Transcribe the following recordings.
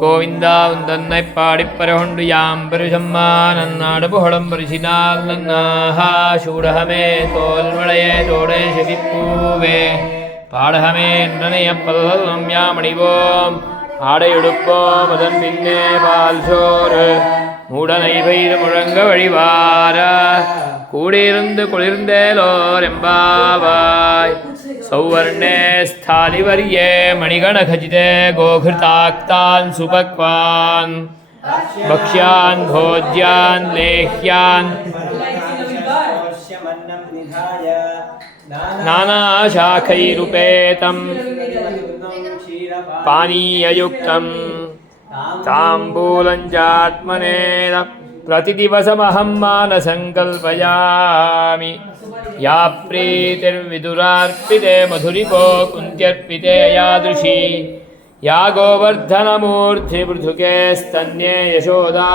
கோவிந்தா உந்தன்னை பாடிப்பரகொண்டு யாம் பெருசம்மானன்னாடு புகழும் பரிசினால் நன்னாஹா சூடகமே தோல்வளையே தோடே செவிப்பூவே பாடகமே என்றனையப்பதம் யாமணிவோம் ஆடையுடுப்போம் அதன் பின்னே பால் சோறு மூடனை பெய்து முழங்க வழிவார கூடியிருந்து குளிர்ந்தேலோர் எம்பாவாய் सौवर्णे स्थालिवर्ये मणिगणखचिते गोघृताक्तान् सुपक्वान् भक्ष्यान् भोज्यान् लेह्यान् नानाशाखैरुपेतं पानीययुक्तं ताम्बूलं चात्मनेन प्रतिदिवसमहं मानसङ्कल्पयामि या प्रीतिर्विदुरार्पिते मधुरिपो कुन्त्यर्पिते यादृशी या गोवर्धनमूर्तिपृथुके स्तन्ये यशोदा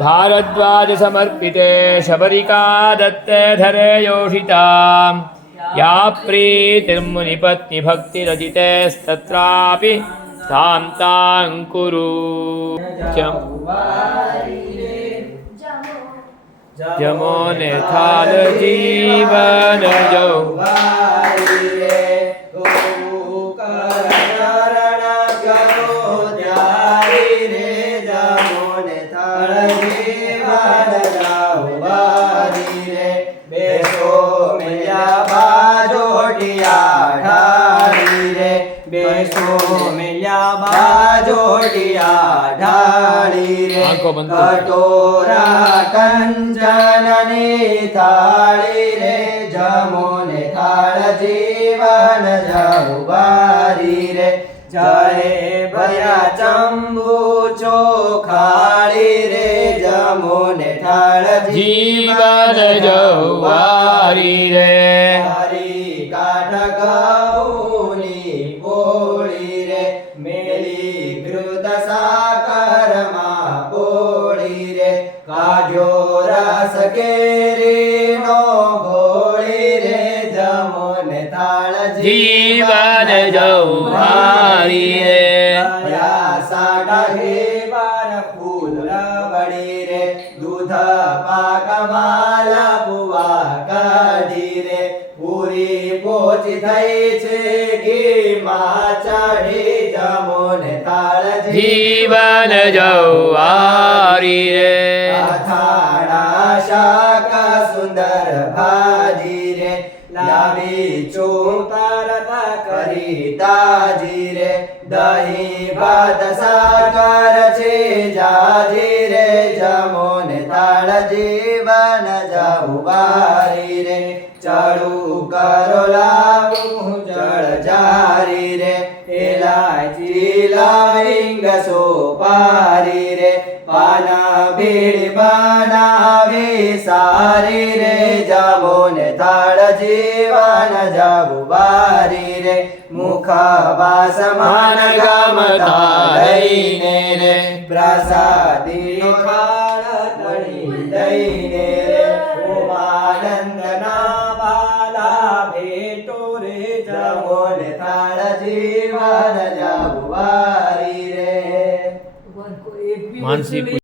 भारद्वाजसमर्पिते शबरिका दत्ते धरे योषिता या प्रीतिर्मुनिपत्निभक्तिरजितेस्तत्रापि तां तां कुरु जमो ने थाल जीवन जो कटोरा कंचननी थाली रे जमो ने थाल जीवन जहुबारी रे जय भया चंबू चोखाड़ी रे जमो ने थाल जीवन जहुबारी रे हरी काठ गौनी पोली रे मेली घृत साकर काजो रस केरी नो घोड़ी रे जमो ने थाल जीवन जहुबारी रे या साडा घेवान फूल रवड़ी रे दूध पाक माला पुआ काढ़ी रे पूरी पोची थई छे घी मा चढ़ी जमो ने थाल जीवन जहुबारी रे शाक सुंदर भाजी रे लावी चूतारता करी ताजी रे दही भात साकर छे जाजी रे जमो ने थाल जीवन जहुबारी रे चढ़ू करो लावू जड़ जारी रे इलायची लविंग सोपारी रे पाना बीड़ी बनावी सारी रे जमो ने थाल जीवन जहुबारी रे मुख वास मन गमता लईने रे प्रसादी थाल तणी दईने रे उमानंद ना वाला भेटो रे जमो ने थाल जीवन जहुबारी रे मानसी